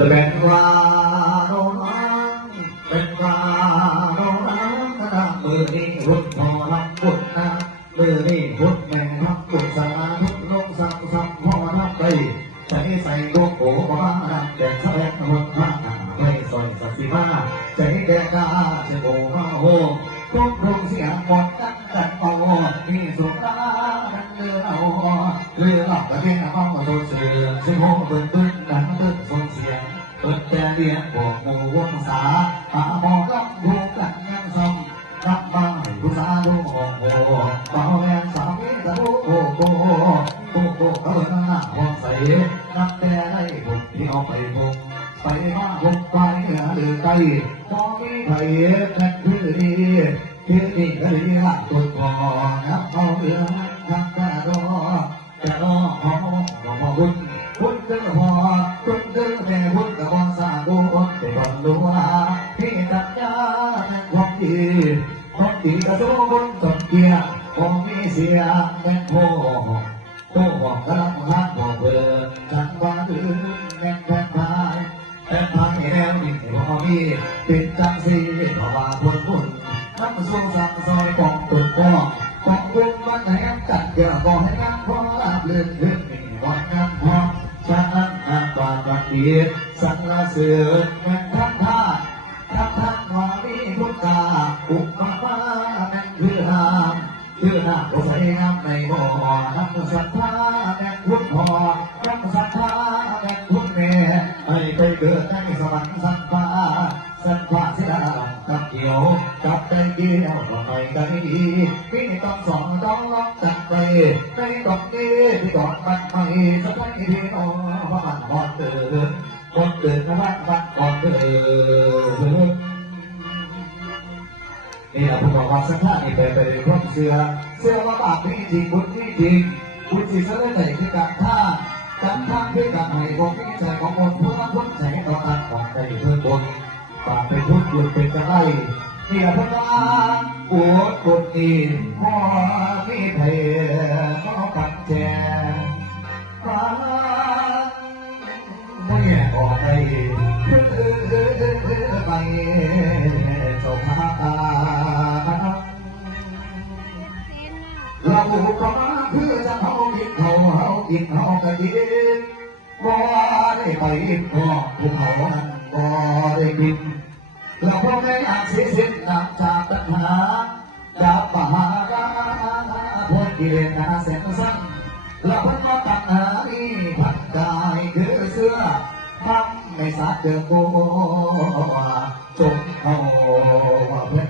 จะเป็นวาโน้องเป็นว่าโน้องนะมือนี้พุทธพอรับพุทธนะมือนี้พุทธแม่รับพุทธสาธุลงสังสัมพอรับไปใส่ใส่ดวงโผบ้าเด็ดแสดงหมดพระไม่ซอยสักสิมาใจแดงกาจะโบมาโฮทุกดวงเสียงหมดกันกันโตที่สุดาดันเรือเอาเรือหลับกระเทียนน้ำมันโดนเสือซึ่งโหเบิ่น ปิดแต่เรียนบอกหมู่วงศาหาหมอรับดูกันยังซอมรับมาให้ผู้สาดูหอกโหเบาแรงสามีตะลุโกโกโกโกเขาเดินหน้าห้องใสนับแต่ได้ผมที่เอาไปผมไปมาผมไปเหนือหรือไกลพอมีไผกันคือดีคือดีก็ดีละตัวพอนับเอาเรือนับแต่รอแต่รอหอมหอมบุญพุทธพอพุทธแม่พุทธพอสาธุเป็นคนรู้นะพี่ตัญญาแห่งความดีความดีกระโดดจนเกียร์คงมีเสียแม่โพโตบอกกำลังรักบอกเบิร์ฉันว่าถึงแม่แม่พายแม่พายแล้วนี่พอมีเป็นจังสีเพราะว่าพุทธคุณน้ำส้มสังซอยกองตุ่นกองกองบุญมันแห่งจัดเกี่ยวบอกให้งานพอรับเลื่อนเลื่อนนี่วันงานพอฉันนั้นอาบาบัติสังละเสือแห่งามคือหามผู้ใส่งามในบ่อน้ำศรัทธาแม่งพุทธพอน้ำศรัทธาแม่งพุทธแม่ให้ไปเกิดในสวรรค์สันฟ้าสันฟ้าเสียกับเกี่ยวกับใจเกี่ยวก็ไปกันดีพี่ต้องสอนต้องล็อกจัดไปในตรงนี้ที่ก่อนมันไม่สักที่น้องว่ามันก่อนเดินก่อนเดินนะว่ามันก่อนเดิด นี่แหละผมบอกว่าสักท่านี่ไปไปเรื่องเสือเสือว่าบาปนี่จริงบุญนี่จริงบุญสิเสนอใจคือการท่าการท่าคือการให้บอกที่ใจของคนเพื่อพ้นใจต่อการของใจเพื่อบนปากเป็นทุกข์ยุดเป็นกระไรนี่แหละพระปวดปวดตีพ่อมีเพลพ่อปัดแจฟ้าไม่แยกออกไปไป เขาเอากินเขากันดีบ่ได้ไปพ่อภูเขานั้นบ่ได้บินเราพ่อแม่อาจเสียสิ้นน้ำจากปัญหาดาบมหาราพ้นกิเลสนาเส้นสั้นเราพ้นมาตัณหานี้ผัดกายคือเสื้อพับไม่สาดเดิมโบจงเอาว่าเพื่อน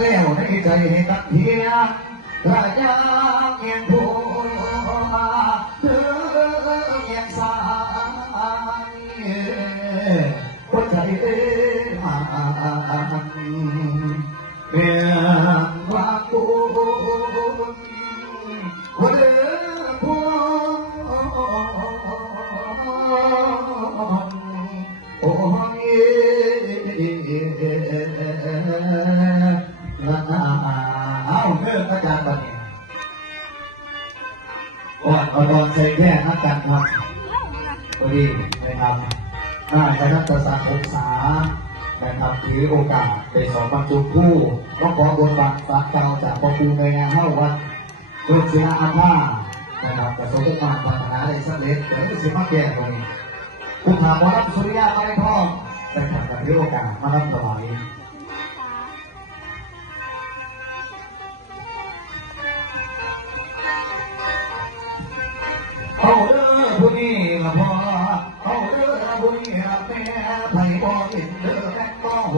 แล้วในใจให้ตัดเทียราชาเงียนโพเธอเงียนสายคนใจมาเมียว่ากูคนเดินวโอ้ย เอาตอนใส่แค่นักการครับพอดีนะครับน่าจะนักศึกษาศึกษานะครับถือโอกาสไปสอนบรรจุผู้ก็ขอบนบัตรฝากเจ้าจากพ่อครูในงานเข้าวัดโดยศิลาอาภานะครับประสบความปรารถนาได้สำเร็จเดี๋ยวจะสิมาแก้ตรงนี้ผู้ถามว่ารับสุริยะไม่พร้อมแต่ขัดกับถือโอกาสมารับสบาย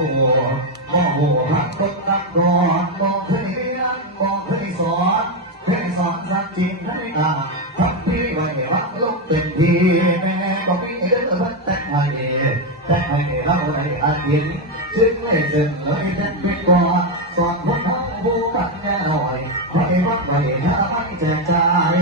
บ่หัวบ่หัวพักตกตักรอนบ่เคยเรียนบ่เคยสอนเคยสอนสักจริงให้กาทับพี่ไว้ว่าลงเป็นพี่แม่ก็มีเด้อพัดแต่งให้แต่งให้เราได้อาเห็นจึงไม่จึงเลยแต่เป็นก่อสอนคนทั้งผู้ปัญญาหน่อยให้วัดไว้ถ้าไม่แจกจ่าย